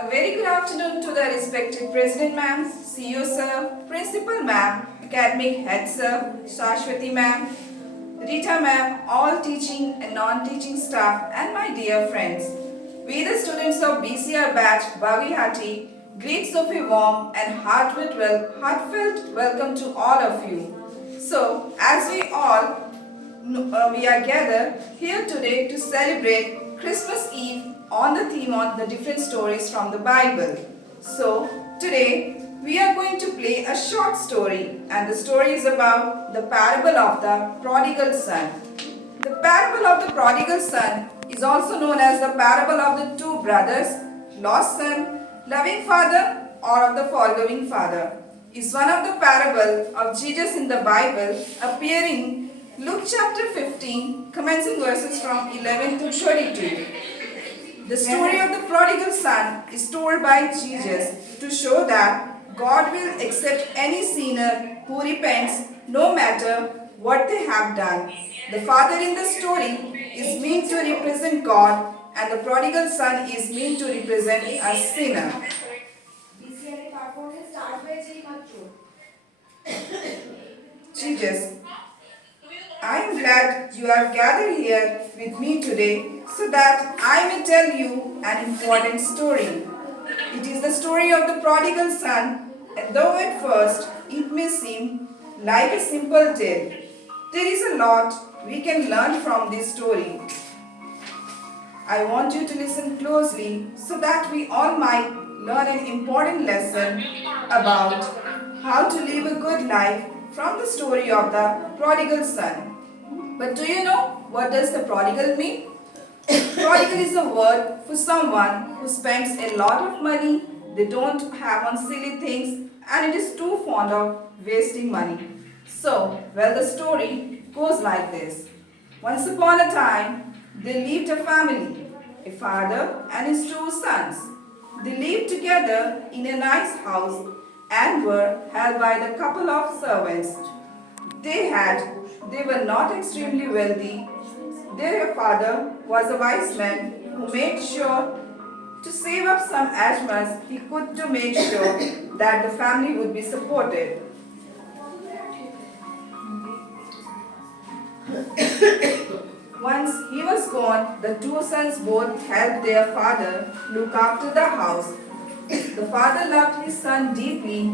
A very good afternoon to the respected President Ma'am, CEO Sir, Principal Ma'am, Academic Head Sir, Shashwati Ma'am, Rita Ma'am, all teaching and non-teaching staff and my dear friends. We the students of BCR batch Bagihati greet Sophie warm and heartfelt welcome to all of you. So, as we are gathered here today to celebrate Christmas Eve on the theme on the different stories from the Bible. So, today we are going to play a short story, and the story is about the parable of the prodigal son. The parable of the prodigal son is also known as the parable of the two brothers, lost son, loving father, or of the forgiving father. Is one of the parable of Jesus in the Bible appearing Luke chapter 15, commencing verses from 11 to 32. The story of the prodigal son is told by Jesus to show that God will accept any sinner who repents no matter what they have done. The father in the story is meant to represent God, and the prodigal son is meant to represent a sinner. Jesus, I am glad you are gathered here with me today so that I may tell you an important story. It is the story of the prodigal son, and though at first it may seem like a simple tale, there is a lot we can learn from this story. I want you to listen closely so that we all might learn an important lesson about how to live a good life from the story of the prodigal son. But do you know what does the prodigal mean? Prodigal is a word for someone who spends a lot of money they don't have on silly things and it is too fond of wasting money. So, well, the story goes like this. Once upon a time, there lived a family, a father and his two sons. They lived together in a nice house and were held by the couple of servants. They were not extremely wealthy. Their father was a wise man who made sure to save up some as much he could to make sure that the family would be supported. Once he was gone, the two sons both helped their father look after the house. The father loved his son deeply,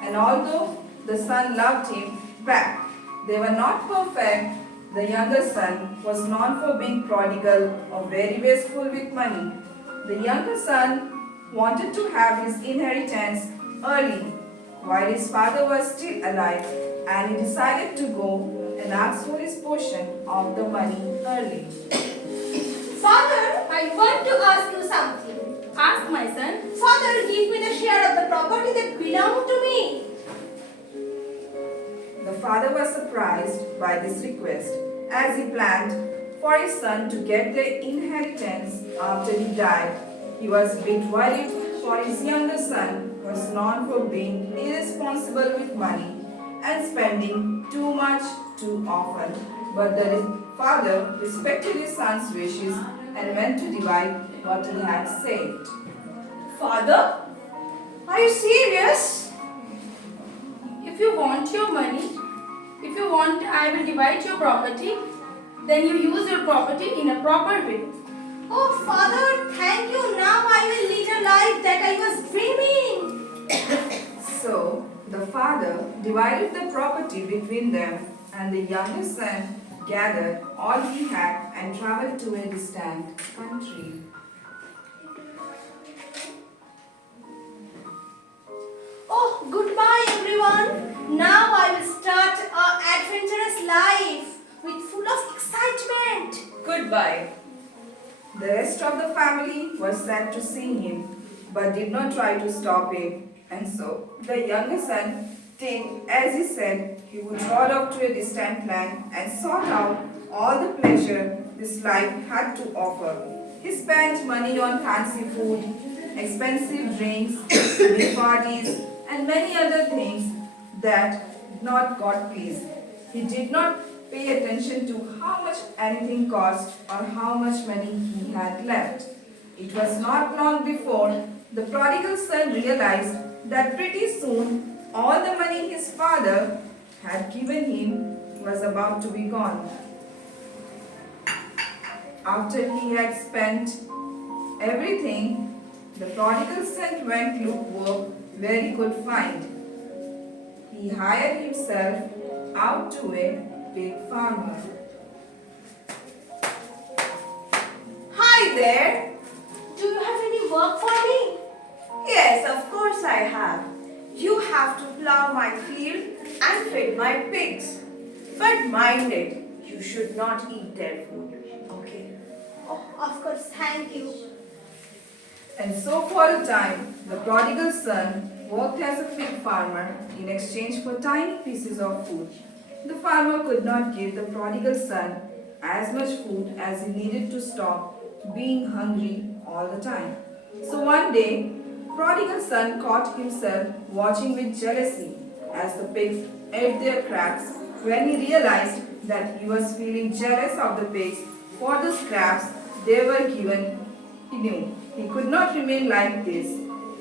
and although the son loved him back, they were not perfect. The younger son was known for being prodigal or very wasteful with money. The younger son wanted to have his inheritance early while his father was still alive, and he decided to go and ask for his portion of the money early. Father, I want to ask you something. Ask, my son. Father, give me the share of the property that belongs to me. The father was surprised by this request as he planned for his son to get the inheritance after he died. He was a bit worried, for his younger son was known for being irresponsible with money and spending too much too often. But the father respected his son's wishes and went to divide what he had saved. Father, are you serious? If you want your money, if you want I will divide your property, then you use your property in a proper way. Oh, Father, thank you. Now I will lead a life that I was dreaming. So the father divided the property between them, and the younger son gathered all he had and traveled to a distant country. Oh, goodbye, everyone. Now I will start an adventurous life with full of excitement. Goodbye. The rest of the family was sad to see him, but did not try to stop him. And so the younger son did as he said. He would ride off to a distant land and sought out all the pleasure this life had to offer. He spent money on fancy food, expensive drinks, big parties, and many other things that did not God please. He did not pay attention to how much anything cost or how much money he had left. It was not long before the prodigal son realized that pretty soon all the money his father had given him was about to be gone. After he had spent everything, the prodigal son went look work where he could find. He hired himself out to a big farmer. Hi there. Do you have any work for me? Yes, of course I have. You have to plow my field and feed my pigs. But mind it, you should not eat their food. Okay? Oh, of course, thank you. And so for a time, the prodigal son worked as a pig farmer in exchange for tiny pieces of food. The farmer could not give the prodigal son as much food as he needed to stop being hungry all the time. So one day, prodigal son caught himself watching with jealousy as the pigs ate their scraps. When he realized that he was feeling jealous of the pigs for the scraps they were given, he knew he could not remain like this.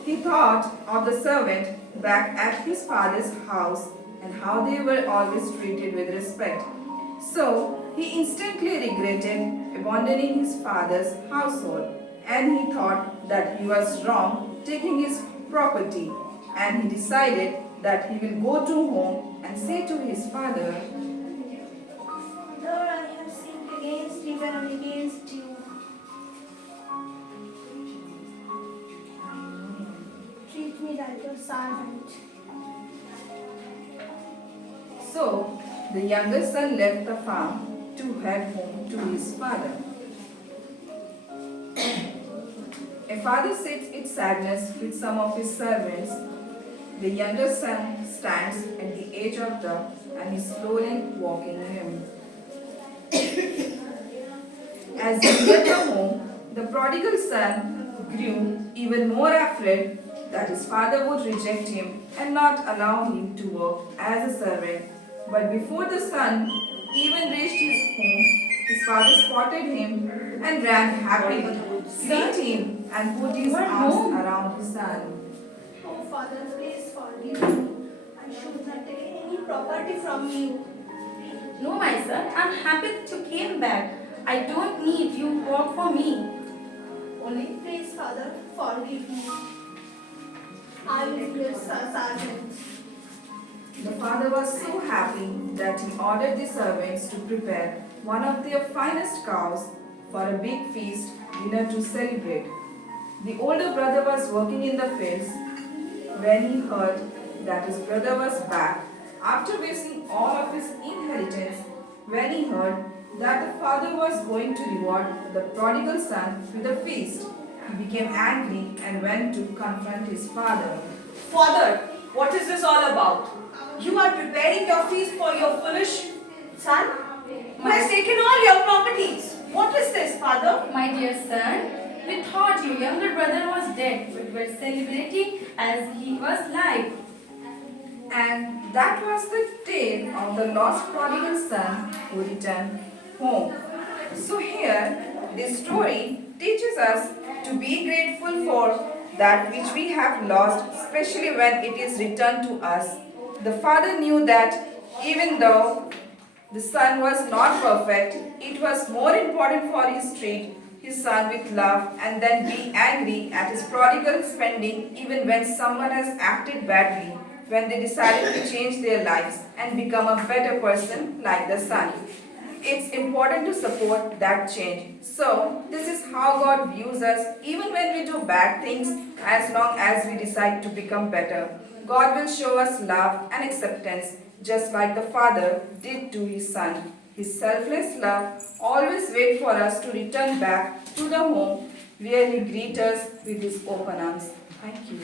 He thought of the servant back at his father's house and how they were always treated with respect. So he instantly regretted abandoning his father's household, and he thought that he was wrong taking his property, and he decided that he will go to home and say to his father, Lord, I have sinned against you and against you. Treat me like your servant. So the younger son left the farm to head home to his father. A father sits in sadness with some of his servants. The younger son stands at the edge of the and is slowly walking him. As he neared the home, the prodigal son grew even more afraid that his father would reject him and not allow him to work as a servant. But before the son even reached his home, his father spotted him and ran happy to greet him and put his You are arms home. around his son. Oh, Father, please forgive me. I should not take any property from you. No, my son, I'm happy that you came back. I don't need you to work for me. Only please, Father, forgive me. I will be your servant. The father was so happy that he ordered the servants to prepare one of their finest cows for a big feast dinner to celebrate. The older brother was working in the fields when he heard that his brother was back after wasting all of his inheritance. When he heard that the father was going to reward the prodigal son with a feast, he became angry and went to confront his father. Father, what is this all about? You are preparing your feast for your foolish son who has taken all your properties. What is this, Father? My dear son, we thought your younger brother was dead, but we're celebrating as he was alive. And that was the tale of the lost prodigal son who returned home. So here, this story teaches us to be grateful for that which we have lost, especially when it is returned to us. The father knew that even though the son was not perfect, it was more important for him to treat his son with love and then be angry at his prodigal spending even when someone has acted badly, when they decided to change their lives and become a better person like the son. It's important to support that change. So, this is how God views us even when we do bad things, as long as we decide to become better. God will show us love and acceptance just like the Father did to his Son. His selfless love always waits for us to return back to the home where he greets us with his open arms. Thank you.